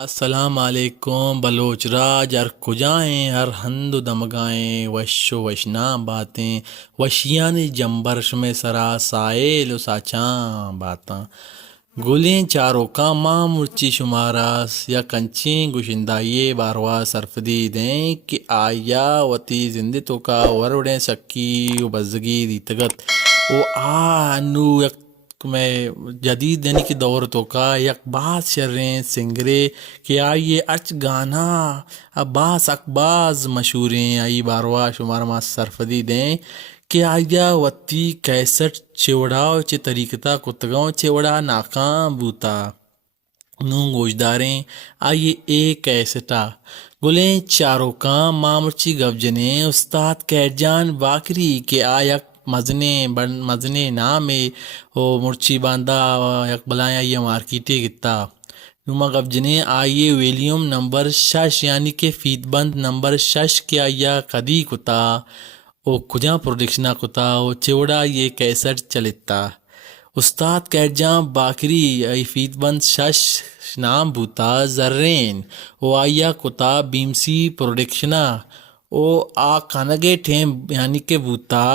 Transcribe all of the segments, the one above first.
السلام علیکم بلوچ راج ہر کجائیں ہر ہند و دمگائیں وش و وشنا باتیں وشیان جمبرش میں سرا سائل و ساچاں باتاں گلیں چاروں کا ماں مرچی شماراس یا کنچیں گشندائیے باروا سرفدی دیں کہ آیا وتی زندے تو کا وروڑیں سکی و بزگی دیتگت او نو یک میں جدید یعنی کہ دور تو کا یک باز شریں سنگرے کہ آئیے اچ گانا عباس اقباز مشہوریں آئی باروا شمار ما سرفدی دیں کہ آئیا وتی کیسٹ چوڑاؤ چے طریقتا کتگاؤں چوڑا ناکام بوتا نوں گوشداریں آئیے اے کیسٹا گلیں چاروں کا مامرچی گوجنے استاد کیرجان باکری کہ آیا مزنے نام او مرچی باندھا یک بلایا یہ مارکیٹے گتا نما گوجنے آئیے ویلیوم نمبر 6 یعنی کہ فیت بند نمبر 6 کے آیا کدی کتا او کجا پروڈکشنا کتا او چوڑا یہ کیسٹ چلتا استاد کیرجاں باکری ای فیت بند 6 نام بوتا زرین او آیا کتا بیمسی پروڈکشنا او آ کانگے ٹیم یعنی کہ بوتا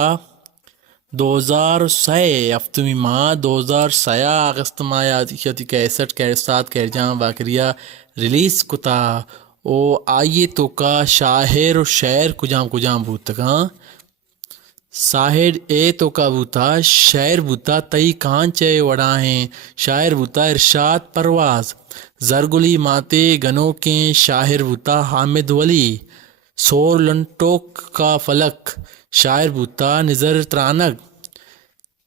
2006 ہفتمی ماہ 2006 اگست ماہ یادی کیسٹ کے استاد کیرجاں باکریا ریلیز کتا او آئیے تو کا شاعر و شعر کجام بوتگاں شاعر اے تو کا بوتا شعر بوتا تئی کانچے وڑاہیں شاعر بوتا ارشاد پرواز زرگلی ماتے گنوں کے شاعر بوتا حامد ولی سور لنٹوک کا فلک شاعر بوتا نظر ترانگ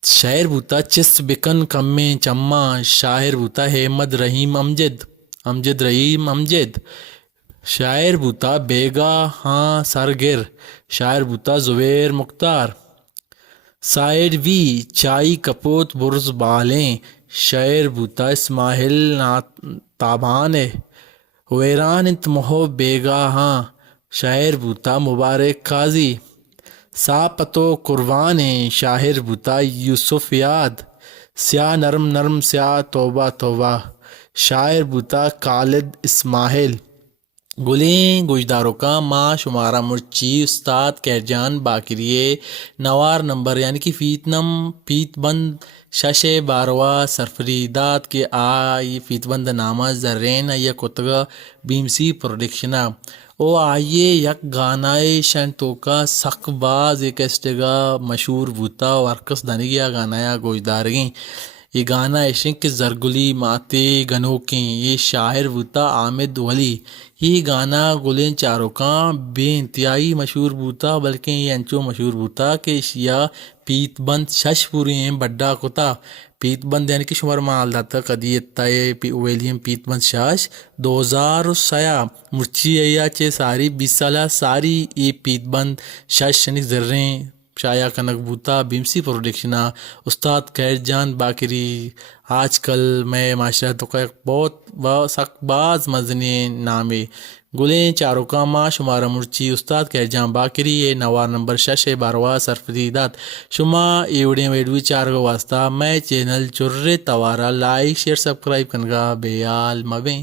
شاعر بوتا چس بکن کمیں چما شاعر بوتا احمد رحیم امجد رحیم امجد شاعر بوتا بیگا ہاں سرگر شاعر بوتا زبیر مختار سائڈ وی چائی کپوت برز بالیں شاعر بوتا اسماعیل تابان ویران انت مہو بیگا ہاں شاعر بوتا مبارک قاضی ساپتو قربان شاعر بوتا یوسف یاد سیاہ نرم سیاہ توبہ توبہ شاعر بوتا خالد اسماعیل گلیں گوشداروں کا ماں شمارہ مرچی استاد کیرجان باکریے نوار نمبر یعنی کہ فیت بند 6 باروا سرفریدات کے آئی فیت بند نامہ زرین یا کتگا بیمسی پروڈکشنا او آئیے یک گانائے شنتو کا سخ باز ایک اسٹگا مشہور بوتا ورکس دنگیا گانایا گوشدارگیں یہ گانا ایشن کہ زرگلی ماتے گنوں کے یہ شاعر بوتا حامد ولی یہ گانا گلیں چاروں کا بے انتہائی مشہور بوتا بلکہ یہ انچو مشہور بوتا کہ اشیا پیت بند 6 پوری ہیں بڑا کتا پیت بند یعنی کہ شمار مال داتا قدیت تائے ویلیم پیت بند 6 2006 مرچی ایا چے ساری 20 سالہ ساری یہ پیت بند 6 یعنی ذریں شایا کنک بوتا بیمسی پروڈکشنا استاد کیرجان باکری آج کل میں معاشرہ تو کا بہت سخت باز مزنے نامے گلیں چاروں کا ماں شمارہ مرچی استاد کیرجان باکری یہ نوار نمبر 6 باروا سرفریدات شما ایوڑیں ویڈیو چار گو واسطہ میں چینل چرے توارا لائک شیئر سبسکرائب کنگا بیال مبیں